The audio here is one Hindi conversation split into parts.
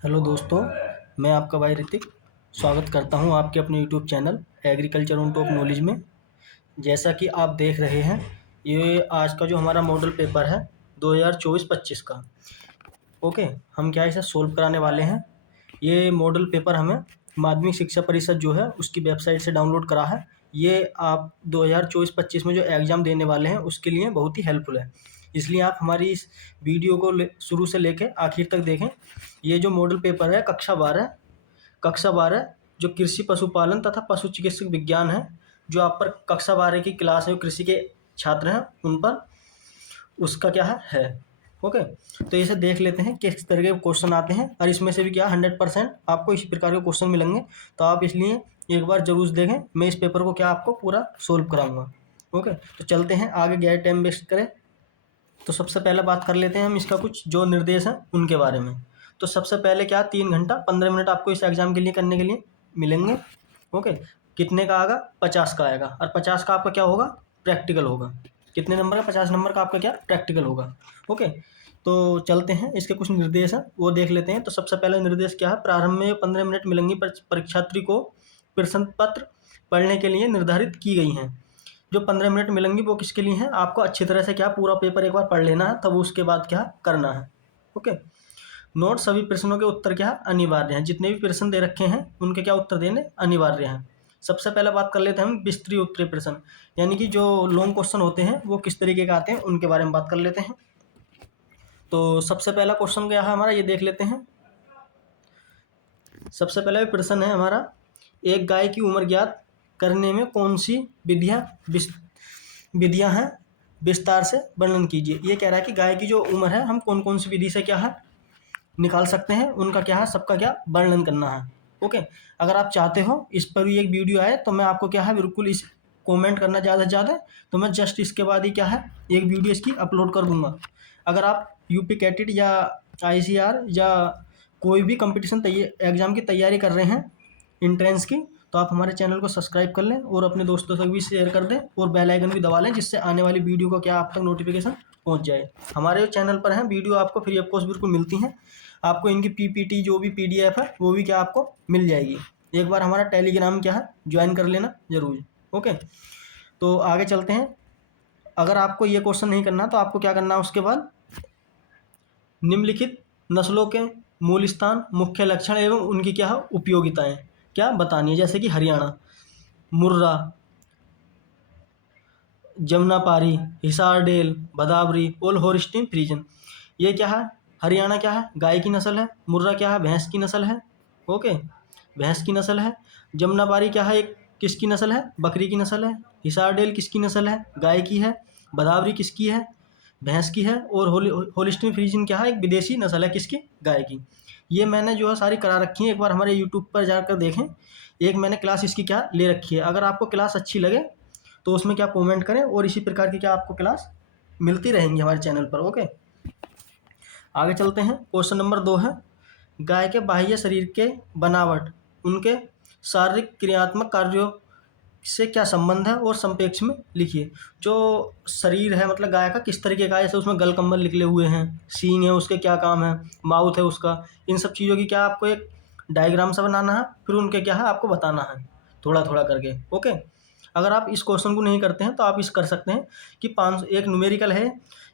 हेलो दोस्तों, मैं आपका भाई ऋतिक स्वागत करता हूं आपके अपने YouTube channel agriculture on top knowledge में। जैसा कि आप देख रहे हैं, ये आज का जो हमारा मॉडल पेपर है 2024-25 का। ओके, हम क्या इसे सोल्व कराने वाले हैं। ये मॉडल पेपर हमें माध्यमिक शिक्षा परिषद जो है उसकी वेबसाइट से डाउनलोड करा है। ये आप 2024-25 में जो एग्ज़ाम देने वाले हैं उसके लिए बहुत ही हेल्पफुल है। इसलिए आप हमारी इस वीडियो को शुरू से लेकर आखिर तक देखें। ये जो मॉडल पेपर है कक्षा 12 जो कृषि पशुपालन तथा पशु चिकित्सक विज्ञान है, जो आप पर कक्षा 12 की क्लास है, कृषि के छात्र हैं उन पर उसका क्या है। ओके, तो इसे देख लेते हैं किस तरह के क्वेश्चन आते हैं, और इसमें से भी क्या 100% आपको इसी प्रकार के क्वेश्चन मिलेंगे। तो आप इसलिए एक बार जरूर देखें, मैं इस पेपर को क्या आपको पूरा सोल्व कराऊंगा। ओके, तो चलते हैं आगे, गैर टाइम वेस्ट करें। तो सबसे पहले बात कर लेते हैं हम इसका कुछ जो निर्देश हैं उनके बारे में। तो सबसे पहले क्या 3 घंटा 15 मिनट आपको इस एग्ज़ाम के लिए करने के लिए मिलेंगे। ओके, कितने का आएगा? 50 का आएगा, और 50 का आपका क्या होगा? प्रैक्टिकल होगा। कितने नंबर का? 50 नंबर का आपका क्या प्रैक्टिकल होगा। ओके, तो चलते हैं, इसके कुछ निर्देश हैं वो देख लेते हैं। तो सबसे पहले निर्देश क्या है? प्रारंभ में 15 मिनट मिलेंगी परीक्षार्थी को प्रश्न पत्र पढ़ने के लिए निर्धारित की गई हैं। जो 15 मिनट मिलेंगी वो किसके लिए हैं? आपको अच्छी तरह से क्या पूरा पेपर एक बार पढ़ लेना है, तब उसके बाद क्या करना है। ओके, नोट सभी प्रश्नों के उत्तर क्या अनिवार्य हैं। जितने भी प्रश्न दे रखे हैं उनके क्या उत्तर देने अनिवार्य हैं। सबसे पहले बात कर लेते हैं हम विस्तृत उत्तरीय प्रश्न, यानी कि जो लॉन्ग क्वेश्चन होते हैं वो किस तरीके के आते हैं उनके बारे में बात कर लेते हैं। तो सबसे पहला क्वेश्चन क्या है हमारा, ये देख लेते हैं। सबसे पहला प्रश्न है हमारा, एक गाय की उम्र ज्ञात करने में कौन सी विधियां हैं, विस्तार से वर्णन कीजिए। ये कह रहा है कि गाय की जो उम्र है हम कौन कौन सी विधि से क्या है निकाल सकते हैं, उनका क्या है, सबका क्या वर्णन करना है। ओके, अगर आप चाहते हो इस पर भी एक वीडियो आए तो मैं आपको क्या है बिल्कुल इस कमेंट करना ज़्यादा से ज़्यादा, तो मैं जस्ट इसके बाद ही क्या है एक वीडियो इसकी अपलोड कर दूंगा। अगर आप यूपी कैटेट या आईसीआर या कोई भी कंपटीशन एग्ज़ाम की तैयारी कर रहे हैं इंट्रेंस की, तो आप हमारे चैनल को सब्सक्राइब कर लें और अपने दोस्तों तक भी शेयर कर दें और बेल आइकन भी दबा लें, जिससे आने वाली वीडियो का क्या आप तक नोटिफिकेशन पहुंच जाए। हमारे चैनल पर हैं वीडियो आपको फ्री ऑफ कॉस्ट बिल्कुल मिलती हैं। आपको इनकी पीपीटी जो भी पीडीएफ है वो भी क्या आपको मिल जाएगी। एक बार हमारा टेलीग्राम क्या है ज्वाइन कर लेना जरूर। ओके, तो आगे चलते हैं। अगर आपको ये क्वेश्चन नहीं करना तो आपको क्या करना है उसके बाद, निम्नलिखित नस्लों के मूल स्थान, मुख्य लक्षण एवं उनकी क्या है उपयोगिताएं क्या बतानी है। जैसे कि हरियाणा, मुर्रा, जमुनापारी, हिसार, भदावरी और होल्स्टीन फ्रीजन। ये क्या है? हरियाणा क्या है? गाय की नस्ल है। मुर्रा क्या है? भैंस की नस्ल है। ओके, भैंस की नस्ल है। जमुनापारी क्या है? एक किसकी नस्ल है? बकरी की नस्ल है। हिसार किसकी नस्ल है? गाय की है। भदावरी किसकी है? भैंस की है। और होल्स्टीन फ्रीजन क्या है? एक विदेशी नस्ल है, किसकी? गाय की। ये मैंने जो है सारी करा रखी है, एक बार हमारे यूट्यूब पर जाकर देखें। एक मैंने क्लास इसकी क्या ले रखी है। अगर आपको क्लास अच्छी लगे तो उसमें क्या कमेंट करें, और इसी प्रकार की क्या आपको क्लास मिलती रहेंगी हमारे चैनल पर। ओके, आगे चलते हैं। क्वेश्चन नंबर 2 है, गाय के बाह्य शरीर के बनावट उनके शारीरिक क्रियात्मक कार्यों से क्या संबंध है और संपेक्ष में लिखिए। जो शरीर है मतलब गाय का किस तरीके का है, जैसे उसमें गलकम्बल निकले हुए हैं, सींग है, उसके क्या काम है, माउथ है उसका, इन सब चीज़ों की क्या आपको एक डायग्राम सा बनाना है, फिर उनके क्या है आपको बताना है थोड़ा थोड़ा करके। ओके, अगर आप इस क्वेश्चन को नहीं करते हैं तो आप इस कर सकते हैं कि 5 एक न्यूमेरिकल है,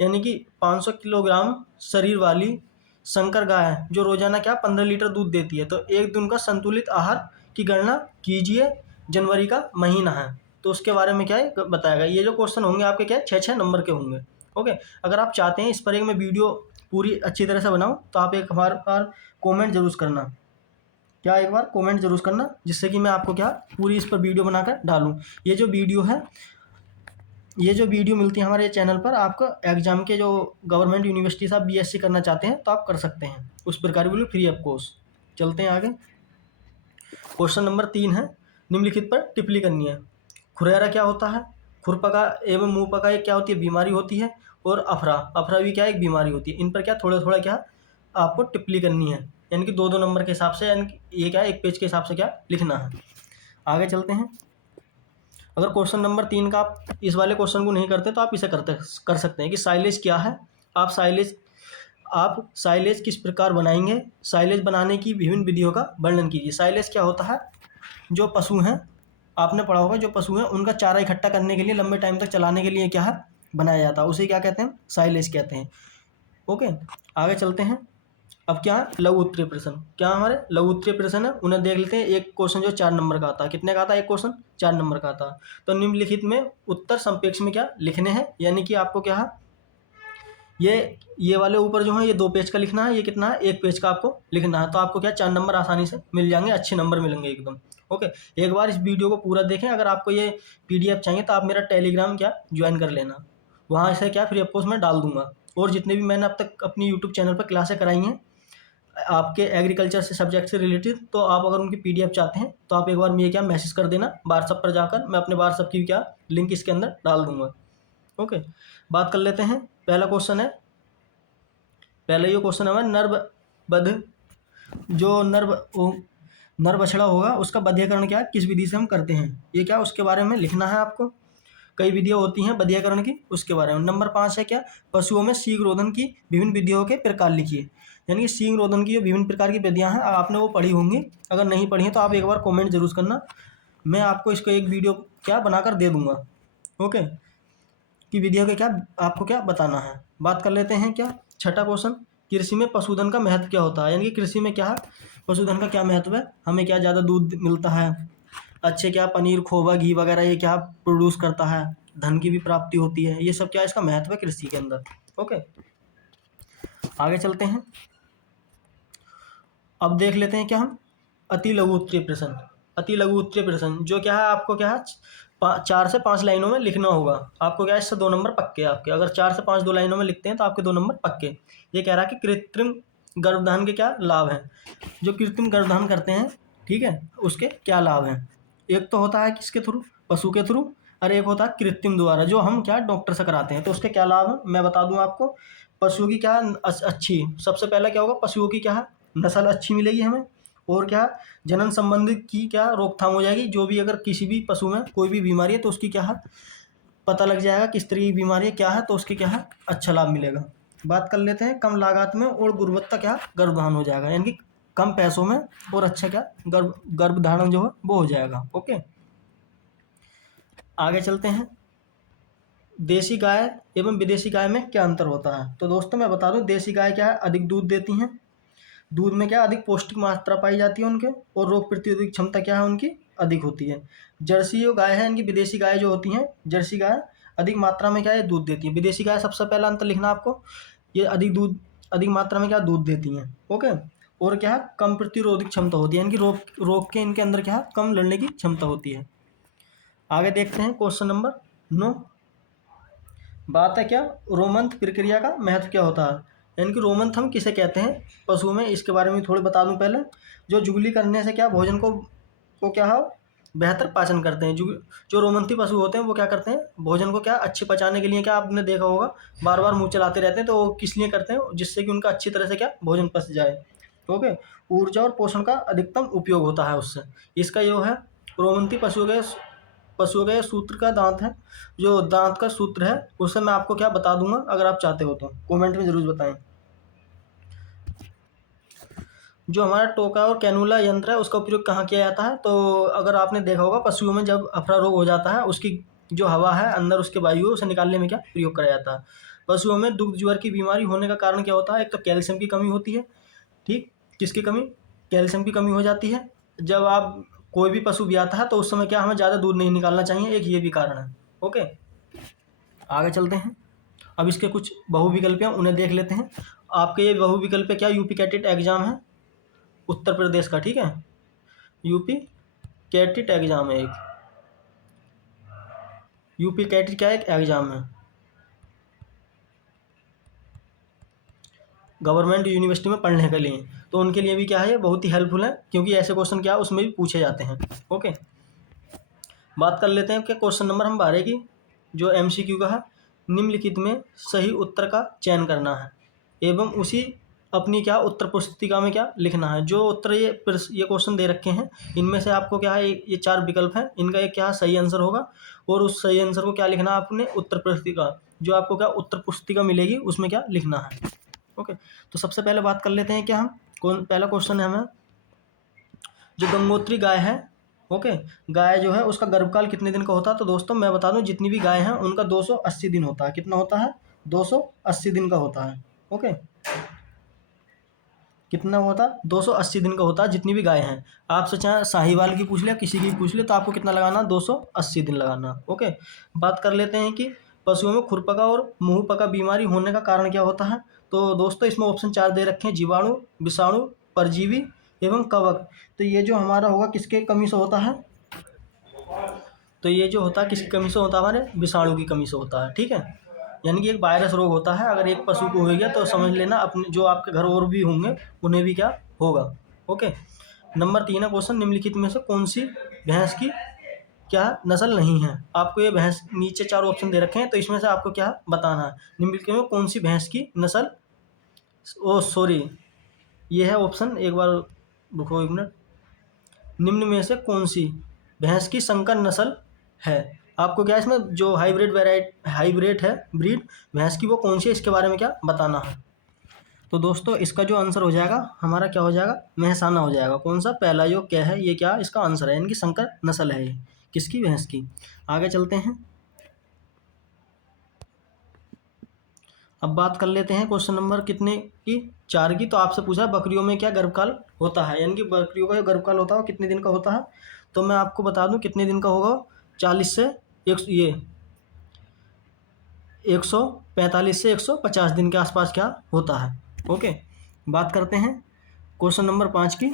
यानी कि 500 किलोग्राम शरीर वाली संकर गाय है जो रोजाना क्या 15 लीटर दूध देती है, तो एक दिन का संतुलित आहार की गणना कीजिए, जनवरी का महीना है तो उसके बारे में क्या है बताएगा। ये जो क्वेश्चन होंगे आपके क्या है 6-6 नंबर के होंगे। ओके, अगर आप चाहते हैं इस पर एक मैं वीडियो पूरी अच्छी तरह से बनाऊं तो आप एक हमारे पास कमेंट जरूर करना, क्या एक बार कमेंट जरूर करना, जिससे कि मैं आपको क्या पूरी इस पर वीडियो बनाकर डालूं। ये जो वीडियो मिलती है हमारे चैनल पर, आपको एग्जाम के जो गवर्नमेंट यूनिवर्सिटी से आप बीएससी करना चाहते हैं तो आप कर सकते हैं उस प्रकार बिल्कुल फ्री ऑफ कॉस्ट। चलते हैं आगे। क्वेश्चन नंबर 3 है, निम्नलिखित पर टिप्पणी करनी है। खुरैरा क्या होता है? खुरपका एवं मुंहपका एक क्या होती है? बीमारी होती है। और अफरा अफरा भी क्या एक बीमारी होती है। इन पर क्या थोड़ा थोड़ा क्या आपको टिप्पणी करनी है, यानी कि 2-2 नंबर के हिसाब से, यानी कि ये क्या एक पेज के हिसाब से क्या लिखना है। आगे चलते हैं। अगर क्वेश्चन नंबर 3 का आप इस वाले क्वेश्चन को नहीं करते तो आप इसे कर सकते हैं कि साइलेज क्या है। आप साइलेज आप साइलेज किस प्रकार बनाएंगे, साइलेज बनाने की विभिन्न विधियों का वर्णन कीजिए। साइलेज क्या होता है, जो पशु हैं, आपने पढ़ा होगा, जो पशु हैं उनका चारा इकट्ठा करने के लिए, लंबे टाइम तक चलाने के लिए क्या है, बनाया जाता है, उसे क्या कहते हैं, साइलेज कहते हैं। ओके, आगे चलते हैं। अब क्या है, लघु उत्तरीय प्रश्न। क्या हमारे लघु उत्तरीय प्रश्न है, उन्हें देख लेते हैं। एक क्वेश्चन जो 4 नंबर का आता है, कितने का आता है, एक क्वेश्चन 4 नंबर का आता है। तो निम्नलिखित में उत्तर संपेक्ष में क्या लिखने हैं, यानी कि आपको क्या है, ये वाले ऊपर जो है ये 2 पेज का लिखना है, ये कितना है, 1 पेज का आपको लिखना है। तो आपको क्या 4 नंबर आसानी से मिल जाएंगे, अच्छे नंबर मिलेंगे एकदम। ओके, एक बार इस वीडियो को पूरा देखें। अगर आपको ये PDF चाहिए तो आप मेरा टेलीग्राम क्या ज्वाइन कर लेना, वहाँ से क्या फ्री ऑफ कॉस्ट मैं डाल दूंगा। और जितने भी मैंने अब तक अपनी यूट्यूब चैनल पर क्लासें कराई हैं आपके एग्रीकल्चर से सब्जेक्ट से रिलेटेड, तो आप अगर उनकी PDF चाहते हैं तो आप एक बार मुझे क्या मैसेज कर देना व्हाट्सअप पर जाकर, मैं अपने व्हाट्सअप की क्या लिंक इसके अंदर डाल दूंगा। ओके, बात कर लेते हैं। पहला क्वेश्चन है, पहले ये क्वेश्चन है हमारा नर जो नर बछड़ा होगा उसका बधियाकरण क्या किस विधि से हम करते हैं, ये क्या उसके बारे में लिखना है आपको। कई विधियाँ होती हैं बधियाकरण की, उसके बारे में। नंबर 5 है क्या, पशुओं में सींग रोधन की विभिन्न विधियों के प्रकार लिखिए। यानी कि सींग रोधन की जो विभिन्न प्रकार की विधियाँ हैं आपने वो पढ़ी होंगी, अगर नहीं पढ़ी हैं तो आप एक बार कमेंट जरूर करना, मैं आपको इसको एक वीडियो क्या बनाकर दे दूंगा। ओके, कि विधियों के क्या आपको क्या बताना है। बात कर लेते हैं क्या, छठा क्वेश्चन, कृषि में पशुधन का महत्व क्या होता है। यानी कि कृषि में क्या है, पशुधन का क्या महत्व है, हमें क्या ज़्यादा दूध मिलता है, अच्छे क्या पनीर खोवा घी वगैरह ये क्या प्रोड्यूस करता है, धन की भी प्राप्ति होती है, ये सब क्या इसका महत्व है कृषि के अंदर। ओके, आगे चलते हैं। अब देख लेते हैं क्या हम अति लघु उत्तरीय प्रश्न। अति लघु उत्तरीय प्रश्न जो क्या है, आपको क्या है 4 से 5 लाइनों में लिखना होगा। आपको क्या है, इससे 2 नंबर पक्के आपके। अगर 4 से 5 2 लाइनों में लिखते हैं तो आपके 2 नंबर पक्के। ये कह रहा है कि कृत्रिम गर्भधान के क्या लाभ हैं। जो कृत्रिम गर्भधान करते हैं, ठीक है, उसके क्या लाभ हैं। एक तो होता है किसके थ्रू, पशु के थ्रू, और एक होता है कृत्रिम द्वारा जो हम क्या डॉक्टर से कराते हैं। तो उसके क्या लाभ हैं मैं बता दूं आपको। पशुओं की क्या अच्छी, सबसे पहला क्या होगा, पशुओं की क्या है नस्ल अच्छी मिलेगी हमें, और क्या जनन संबंधी की क्या रोकथाम हो जाएगी। जो भी अगर किसी भी पशु में कोई भी बीमारी है तो उसकी क्या है पता लग जाएगा, किस तरह की बीमारी है क्या है, तो उसकी क्या है अच्छा लाभ मिलेगा। बात कर लेते हैं, कम लागत में और गुणवत्ता क्या गर्भधान हो जाएगा, यानी कि कम पैसों में और अच्छा क्या गर्भधारण जो है वो हो जाएगा। ओके, आगे चलते हैं। देसी गाय एवं विदेशी गाय में क्या अंतर होता है। तो दोस्तों मैं बता दूं, देसी गाय क्या है अधिक दूध देती हैं, दूध में क्या अधिक पौष्टिक मात्रा पाई जाती है उनके, और रोग प्रतिरोधक क्षमता क्या है उनकी अधिक होती है। जर्सी जो गाय है, इनकी विदेशी गाय जो होती हैं, जर्सी गाय अधिक मात्रा में क्या है दूध देती है। विदेशी गाय सबसे पहला अंतर लिखना आपको, ये अधिक मात्रा में क्या दूध देती हैं। ओके, और क्या है कम प्रतिरोधक क्षमता होती है, इनकी रोग के इनके अंदर क्या है कम लड़ने की क्षमता होती है। आगे देखते हैं क्वेश्चन नंबर 9। बात है क्या रोमंथ प्रक्रिया का महत्व क्या होता है, यानी कि रोमंथ हम किसे कहते हैं पशुओं में, इसके बारे में थोड़े बता दूं पहले। जो जुगली करने से क्या भोजन को क्या है बेहतर पाचन करते हैं। जो रोमंथी पशु होते हैं वो क्या करते हैं, भोजन को क्या अच्छे पचाने के लिए क्या आपने देखा होगा बार बार मुँह चलाते रहते हैं, तो वो किस लिए करते हैं, जिससे कि उनका अच्छी तरह से क्या भोजन पच जाए। ओके, ऊर्जा और पोषण का अधिकतम उपयोग होता है उससे। इसका जो है रोमंथी पशुओं का सूत्र का दांत है, जो दांत का सूत्र है उससे मैं आपको क्या बता दूंगा, अगर आप चाहते हो तो कमेंट में जरूर बताएं। जो हमारा टोका और कैनुला यंत्र है उसका उपयोग कहाँ किया जाता है। तो अगर आपने देखा होगा पशुओं में जब अफरा रोग हो जाता है, उसकी जो हवा है अंदर उसके वायु है उसे निकालने में क्या प्रयोग करा जाता है। पशुओं में दुग्ध ज्वर की बीमारी होने का कारण क्या होता है, एक तो कैल्शियम की कमी होती है। ठीक, किसकी कमी, कैल्शियम की कमी हो जाती है। जब आप कोई भी पशु ब्याता है तो उस समय क्या हमें ज़्यादा दूध नहीं निकालना चाहिए, एक ये भी कारण है। ओके, आगे चलते हैं। अब इसके कुछ बहुविकल्प हैं उन्हें देख लेते हैं। आपके ये बहुविकल्प क्या यूपी कैटेट एग्जाम है उत्तर प्रदेश का, ठीक है, यूपी कैटेट एग्जाम है एक, यूपी कैटेट क्या एक एग्जाम है गवर्नमेंट यूनिवर्सिटी में पढ़ने के लिए, तो उनके लिए भी क्या है बहुत ही हेल्पफुल है, क्योंकि ऐसे क्वेश्चन क्या उसमें भी पूछे जाते हैं। ओके, बात कर लेते हैं कि क्वेश्चन नंबर हम 12 की जो MCQ का है, निम्नलिखित में सही उत्तर का चयन करना है एवं उसी अपनी क्या उत्तर पुस्तिका में क्या लिखना है। जो उत्तर ये क्वेश्चन दे रखे हैं इनमें से आपको क्या है ये 4 विकल्प हैं, इनका एक क्या सही आंसर होगा, और उस सही आंसर को क्या लिखना है आपने उत्तर पुस्तिका, जो आपको क्या उत्तर पुस्तिका मिलेगी उसमें क्या लिखना है। ओके, तो सबसे पहले बात कर लेते हैं क्या हम, कौन पहला क्वेश्चन है हमें, जो गंगोत्री गाय है, ओके, गाय जो है उसका गर्भकाल कितने दिन का होता है। तो दोस्तों मैं बता दूं, जितनी भी गाय हैं उनका 280 दिन होता है। कितना होता है? 280 दिन का होता है। ओके, कितना होता है? 280 दिन का होता है जितनी भी गाय हैं। आपसे चाहे साहिवाल की पूछ ले, किसी की पूछ ले, तो आपको कितना लगाना? 280 दिन लगाना। ओके, बात कर लेते हैं कि पशुओं में खुरपका और मुंहपका बीमारी होने का कारण क्या होता है। तो दोस्तों इसमें ऑप्शन 4 दे रखे हैं, जीवाणु, विषाणु, परजीवी एवं कवक। तो ये जो हमारा होगा किसके कमी से होता है? तो ये जो होता है किसकी कमी से होता है? हमारे विषाणु की कमी से होता है। ठीक है, यानी कि एक वायरस रोग होता है। अगर एक पशु को हो गया तो समझ लेना अपने जो आपके घर और भी होंगे उन्हें भी क्या होगा। ओके, नंबर 3 है क्वेश्चन, निम्नलिखित में से कौन सी भैंस की क्या नस्ल नहीं है। आपको ये भैंस नीचे 4 ऑप्शन दे रखे हैं, तो इसमें से आपको क्या बताना है, निम्नलिखित में कौन सी भैंस की नस्ल, ओ सॉरी, ये है ऑप्शन, एक बार रुको 1 मिनट, निम्न में से कौन सी भैंस की संकर नस्ल है। आपको क्या इसमें जो हाइब्रिड है ब्रीड भैंस की, वो कौन सी है, इसके बारे में क्या बताना है। तो दोस्तों इसका जो आंसर हो जाएगा हमारा क्या हो जाएगा? मेहसाना हो जाएगा। कौन सा? पहला जो क्या है, ये क्या इसका आंसर है, इनकी संकर नस्ल है ये, किसकी? भैंस की। आगे चलते हैं, अब बात कर लेते हैं क्वेश्चन नंबर कितने की? 4 की। तो आपसे पूछा है बकरियों में क्या गर्भकाल होता है, यानी कि बकरियों का जो गर्भकाल होता है वो कितने दिन का होता है। तो मैं आपको बता दूं कितने दिन का होगा, 40 से 145 से 150 दिन के आसपास क्या होता है। ओके, बात करते हैं क्वेश्चन नंबर 5 की।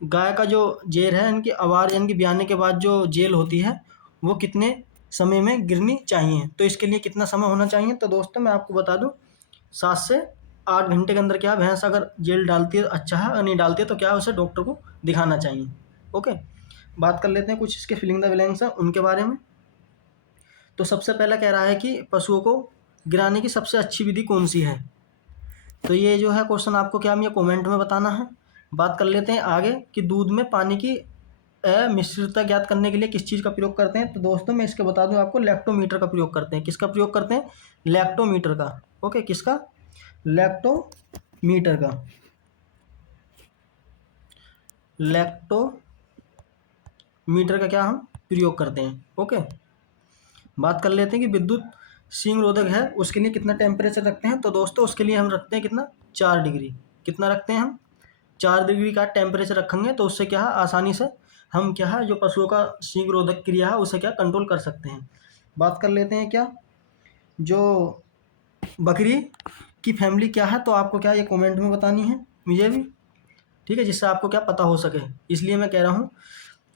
गाय का जो जेर है, इनकी आवार यानी कि ब्याने के बाद जो जेल होती है वो कितने समय में गिरनी चाहिए। तो इसके लिए कितना समय होना चाहिए। तो दोस्तों मैं आपको बता दूं 7 से 8 घंटे के अंदर क्या भैंस अगर जेल डालती है अच्छा है, और नहीं डालती है तो क्या उसे डॉक्टर को दिखाना चाहिए। ओके, बात कर लेते हैं कुछ इसके फिलिंग द ब्लैंक्स हैं उनके बारे में। तो सबसे पहला कह रहा है कि पशुओं को गिराने की सबसे अच्छी विधि कौन सी है। तो ये जो है क्वेश्चन आपको क्या ये कमेंट में बताना है। बात कर लेते हैं आगे कि दूध में पानी की मिश्रितता ज्ञात करने के लिए किस चीज़ का प्रयोग करते हैं। तो दोस्तों मैं इसके बता दूं आपको, लैक्टोमीटर का प्रयोग करते हैं। किसका प्रयोग करते हैं? लैक्टोमीटर का। ओके, किसका? लैक्टोमीटर का। लैक्टोमीटर का क्या हम प्रयोग करते हैं। ओके, बात कर लेते हैं कि विद्युत सींग रोधक है उसके लिए कितना टेम्परेचर रखते हैं। तो दोस्तों उसके लिए हम रखते हैं कितना? 4 डिग्री। कितना रखते हैं हम? 4 डिग्री का टेम्परेचर रखेंगे तो उससे क्या है आसानी से हम क्या है जो पशुओं का सींग रोधक क्रिया है उसे क्या कंट्रोल कर सकते हैं। बात कर लेते हैं क्या जो बकरी की फैमिली क्या है। तो आपको क्या ये कमेंट में बतानी है मुझे भी, ठीक है, जिससे आपको क्या पता हो सके, इसलिए मैं कह रहा हूँ।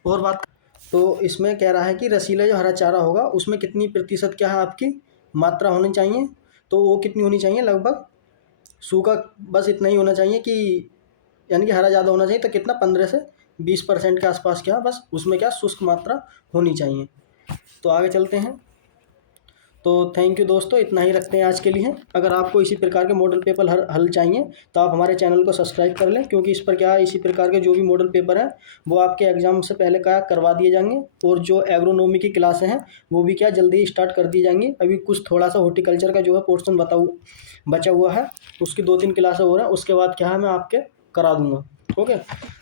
और बात, तो इसमें कह रहा है कि रसीला जो हरा चारा होगा उसमें कितनी प्रतिशत क्या है आपकी मात्रा होनी चाहिए। तो वो कितनी होनी चाहिए? लगभग सूखा बस इतना ही होना चाहिए कि यानी कि हरा ज़्यादा होना चाहिए। तो कितना? 15 से 20% के आसपास क्या बस उसमें क्या शुष्क मात्रा होनी चाहिए। तो आगे चलते हैं। तो थैंक यू दोस्तों, इतना ही रखते हैं आज के लिए। अगर आपको इसी प्रकार के मॉडल पेपर हल चाहिए तो आप हमारे चैनल को सब्सक्राइब कर लें, क्योंकि इस पर क्या है इसी प्रकार के जो भी मॉडल पेपर है वो आपके एग्जाम से पहले क्या करवा दिए जाएंगे। और जो एग्रोनॉमी की क्लासें हैं वो भी क्या जल्दी ही स्टार्ट कर दी जाएंगी। अभी कुछ थोड़ा सा हॉर्टिकल्चर का जो है पोर्शन बचा हुआ है, उसकी 2-3 क्लासें हो रहा है, उसके बाद क्या है मैं आपके करा दूंगा। ओके,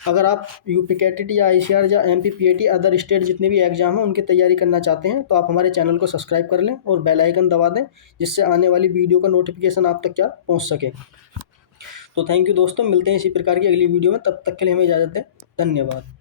अगर आप यूपीकेटीटी या आईसीआर या एमपीपीएटी अदर स्टेट जितने भी एग्जाम हैं उनकी तैयारी करना चाहते हैं तो आप हमारे चैनल को सब्सक्राइब कर लें और बेल आइकन दबा दें, जिससे आने वाली वीडियो का नोटिफिकेशन आप तक क्या पहुंच सके। तो थैंक यू दोस्तों, मिलते हैं इसी प्रकार की अगली वीडियो में, तब तक के लिए हमें इजाज़त दें। धन्यवाद।